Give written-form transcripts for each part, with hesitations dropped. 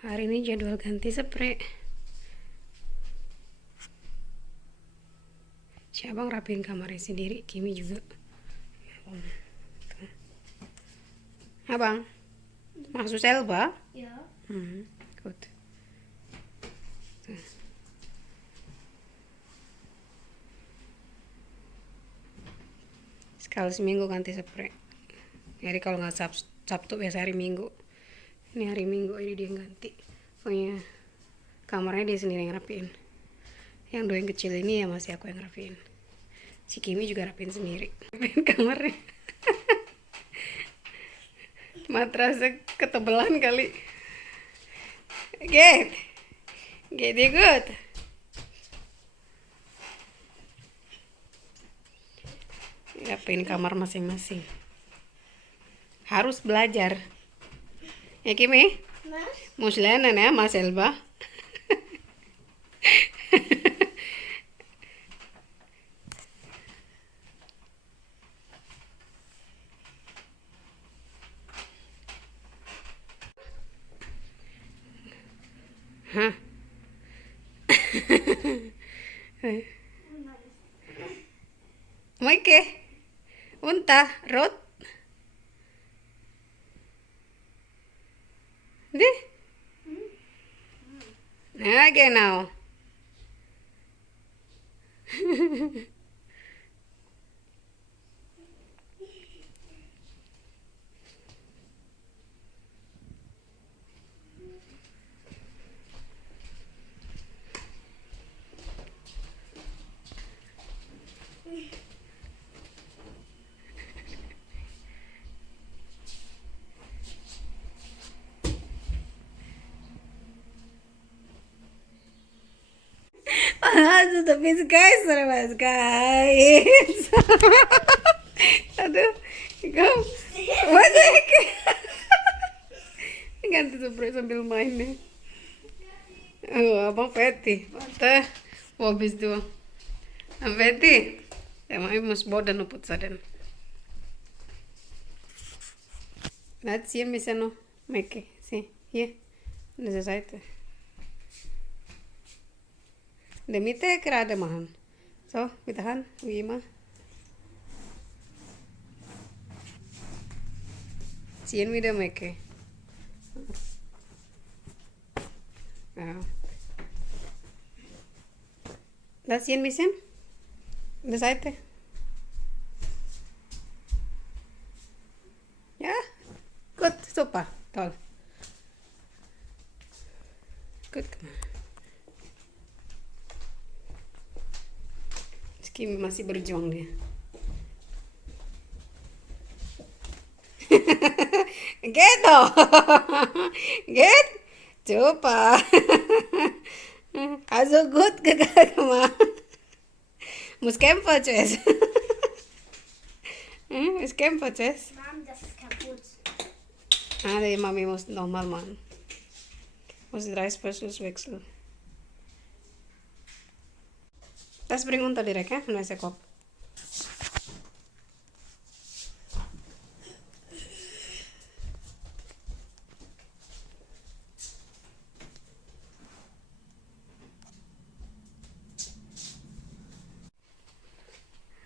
Hari ini jadwal ganti spray. Si abang rapiin kamarnya sendiri, Kimi juga. Abang, maksud Selva? Ya. Good. Sekali seminggu ganti spray. Jadi kalau nggak Sabtu biasa hari Minggu. Ini hari Minggu ini dia yang ganti. Pokoknya kamarnya dia sendiri yang rapiin. Yang dua yang kecil ini ya masih aku yang rapiin. Si Kimi juga rapiin sendiri. Rapiin kamarnya. Matrasnya ketebelan kali. Get it good. Rapiin kamar masing-masing. Harus belajar. Ya Kimi? Mas? Muslanan ya Mas Elba. Hah? Maike? Unta? Rot? Di? Nah, genau. Aduh, tapi guys, mas guys. Aduh, kamu masa ganti spray sambil main nih. Oh, abang Feti, mata, habis tuh. Ang Feti, emang mas bodan uput saden. Laat zie je no, meke, zie, hier, deze zijde. De mitte gerade machen. So, mit der Hand, wie immer. Ziehen wieder Mecke. Ja. Das hier ein bisschen. An der Seite. Ja? Gut, super, toll. Gut gemacht. Kimi masih berjuang dia. Gitu. Get? Coba. Also gut gemacht. Muss kämpfen, Jess. Muss kämpfen, Jess. Mom, das ist kaputt. Ah, die Mami muss nochmal machen. Muss die Reißverschluss wechseln. Das bring unter direkt, ya, nasi kop.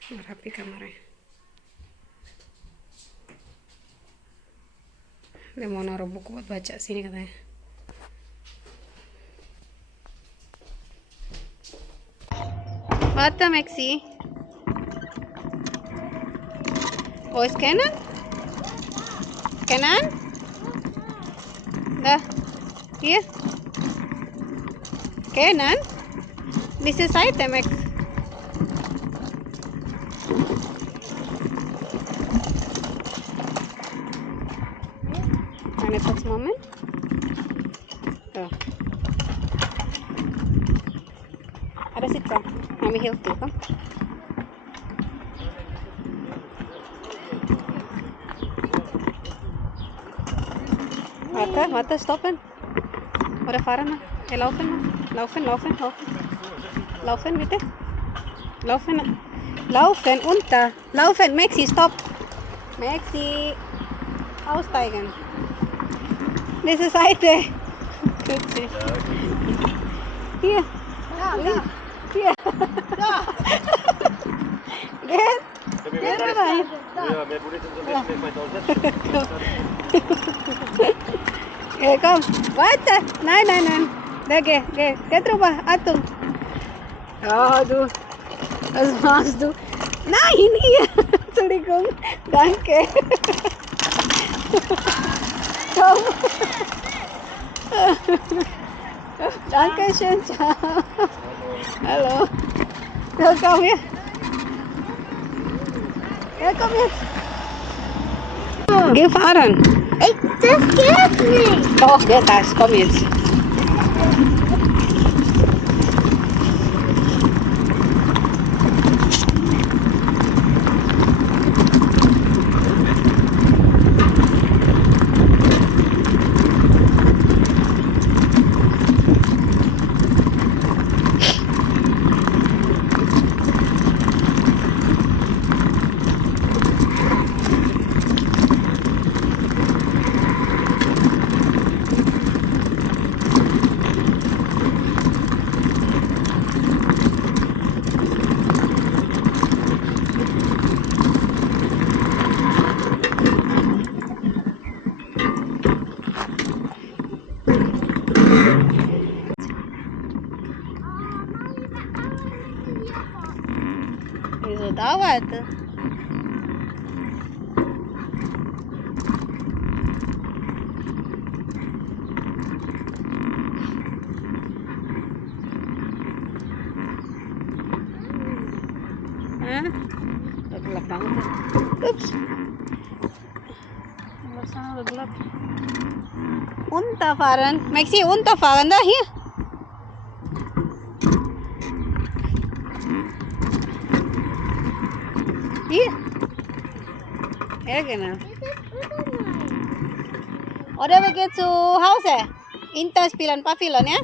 Rapi kamarnya. Dia mau naruh buku buat baca sini katanya. Warte, Maxi. Wo ist Kenan? Kenan? Da. Hier. Kenan? Diese Seite, Max. Eine kurz Moment. So. Ada situ. Mami hilft dir, komm. Warte, stoppen. Oder fahren wir. Laufen wir. Laufen, bitte. Laufen, unter. Laufen, Maxi, stopp. Maxi, aussteigen. Diese Seite. Kecil. Iya. Iya. Get. Get apa? Kom. Water. Nein. Da geh. Get rüber. Achtung. Aduh. Was machst du? Nein, hier. Entschuldigung. Danke. Komm. Dankeschön. Ciao. Hallo. Ja, komm hier. Ja, komm jetzt. Geh fahren. Das geht nicht. Doch, geht das. Komm jetzt. Wieso dauert das? Hah? Udah gelap banget ya. Ups. Luar sana udah gelap. Runterfahren. Maxi, runterfahren da, hier. Hier. Ja, genau. Oder wir gehen zu Hause. Inter spielen Pavillon, ja?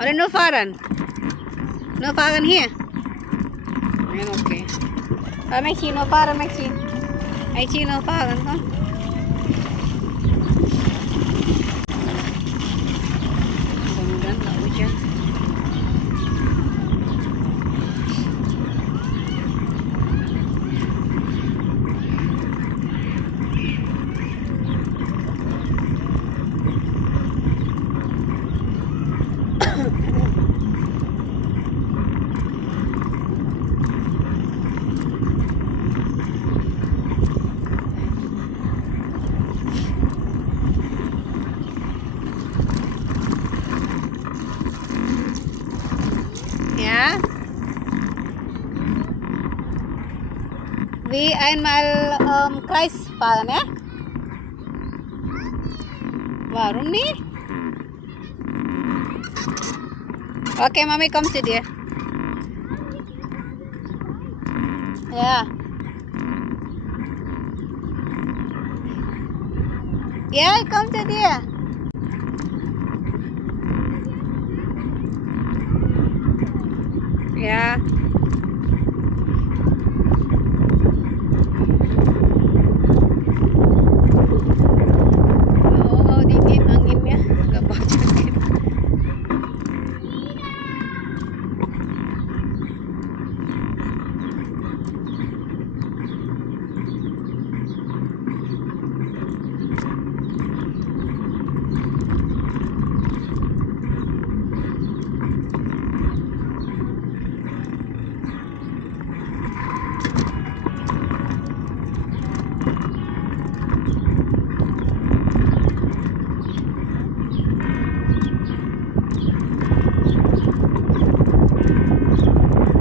Oder nur fahren? Nur fahren hier? Ja, okay. Maxi, nur fahren, Maxi. Maxi, nur fahren, komm. Mudah-mudahan nggak hujan. Ja. Wie einmal Kreis fahren, ja? Warum nicht? Okay, Mami kommt zu dir. Ja. Ja, ich komme zu dir. Ja. Oh, dingin anginnya. Gak baca gitu.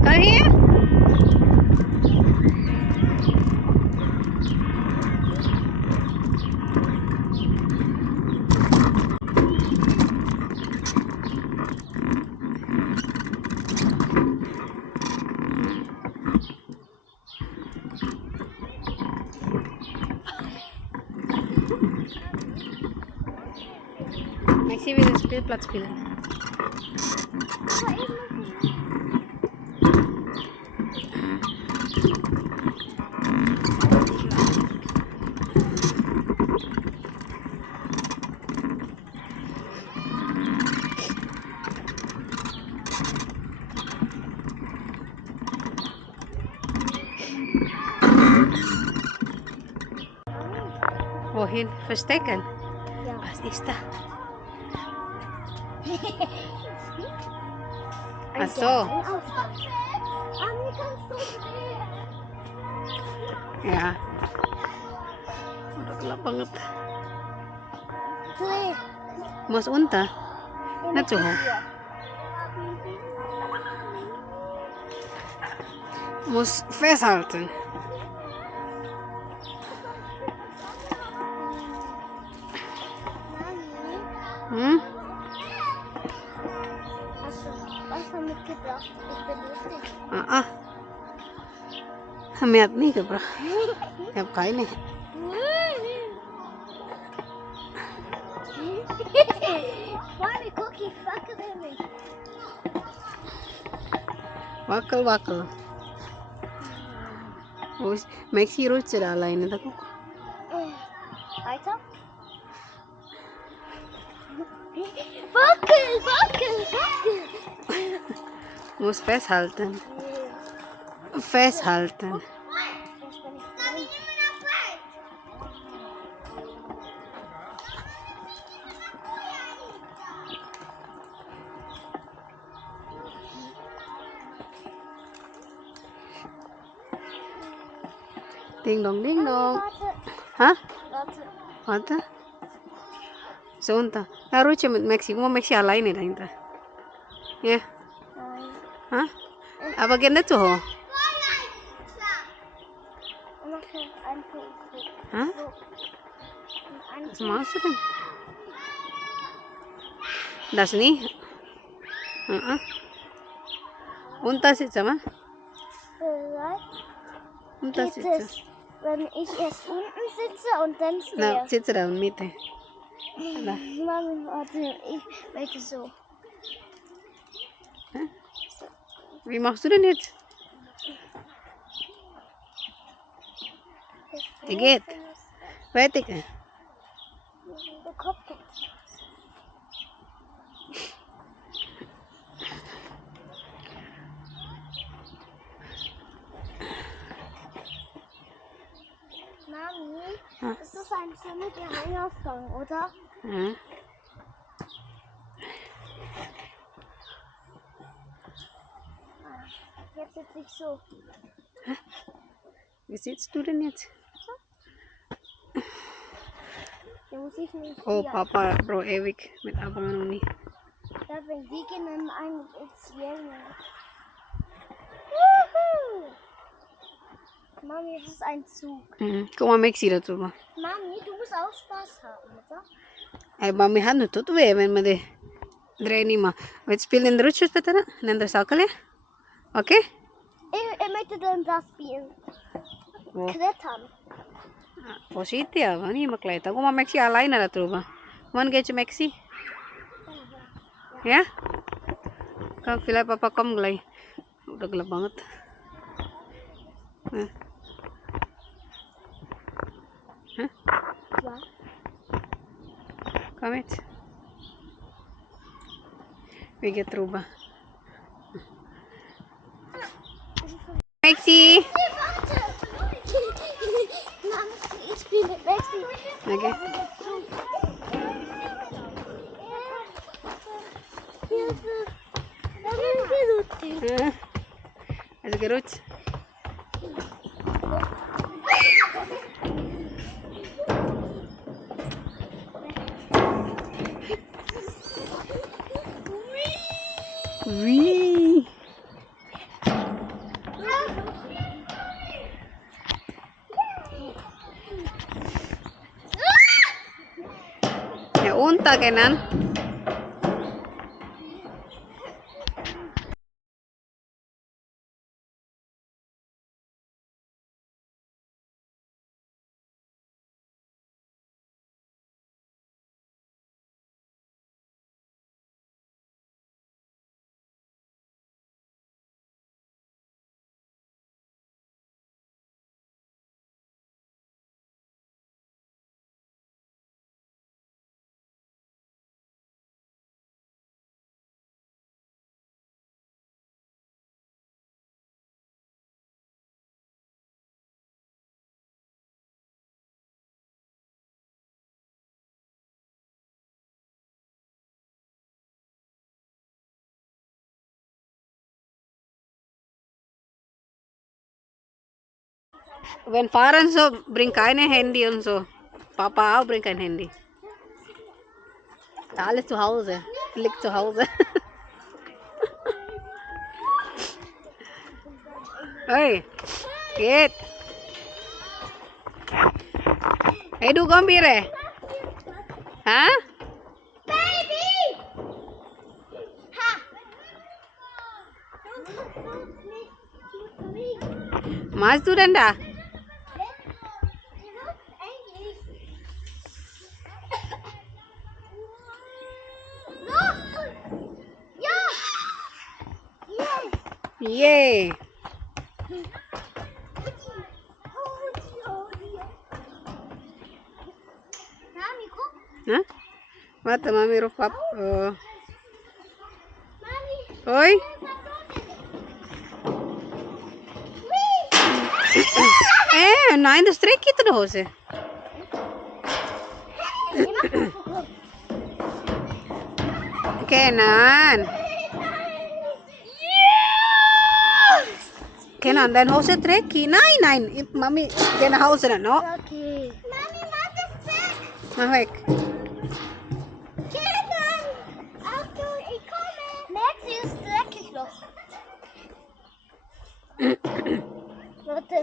Kan hier? Maxi will den Spielplatz spielen. Wohin verstecken? Ja. Was ist da? Ein Ach so. Geheimaushang. Anni, kannst du sehen? Ya. Udah gelap banget. Dreh. Muss unter. Nicht so hoch. Muss festhalten. Mami, Hm? hast du Wasser mitgebracht? Ich bin lustig. Kami hat nie gebracht. Ich habe keine. Mami, guck, ich wackele mich. Wakel wakel. Maxi rutscht da alleine. Da guck. Weiter. Wackel, wackel, wackel. Muss festhalten. Festhalten. Das bin ich drin. Ding dong, ding Mami, dong. warte. Hah? Warte. Warte. So unter. Ja, rutsche mit Maxi. Guck mal, Maxi alleine dahinter. Ja. Nein. Hah? Aber geht nicht so hoch. Und noch so ein Punkt. Hah? So. Und ein Was machst du denn? Das nicht? Unter sitzen, wa? Vielleicht Unter geht sitzen. es, wenn ich erst unten sitze und dann Na, stehe. sitze da in der Mitte. Da. Mami, warte, ich möchte so. Wie machst du denn jetzt? Geht. Fertig. Der Kopf guckt. Mami, Ja. das ist ein schöner Geheimausgang, oder? Ja. Jetzt sitze ich so. Wie sitzt du denn jetzt? Da muss ich nicht Oh, hier. Papa bro ewig mit Abang noch nicht. Da bin ich in einem Erzählen. Wuhu! Mami, das ist ein Zug. Guck mal, Maxi da drüber. Mami, du musst auch Spaß haben, oder? Mami hat nu tot weh, wenn man die drehen immer. Wir spielen in der Rutschus bitte, in der Sockel. Okay? Ich möchte dann das spielen. Wo? Klettern. Wo zit hij? Wanneer niet meer kleed. Kom maar, Maxi alleine da drüber. Wann geht Maxi? Ja? Komm, vielleicht Papa kommt gleich. Udah gelap banget. Hah? Ja. Komm jetzt. Wir gehen drüber. Maxi! Warte! Mami, ich spiele mit Maxi. Okay. Hier ist es. Also gerutscht. Wih. Ya unta kenan. Wenn fahren so, bring keine Handy und so. Papa auch bringt kein Handy. Alles zu Hause. Liegt zu Hause. Hey, geht. Hey du Gombire. Hah? Baby! Ha! Machst du denn da? Ja! Yes! Yeay. Mami, guck. Hah? Warte, Mami ruft Pap. Mami, Hoi? Nein, das trägt in der Hose. Kenan. Kenan, deine Hose trägt? Nein, Mami, geh nach Hause dann, no? Okay. Mami, mach das weg. Mach weg. Kenan! Achtung, ich komme. Maxi ist dreckig los. Warte.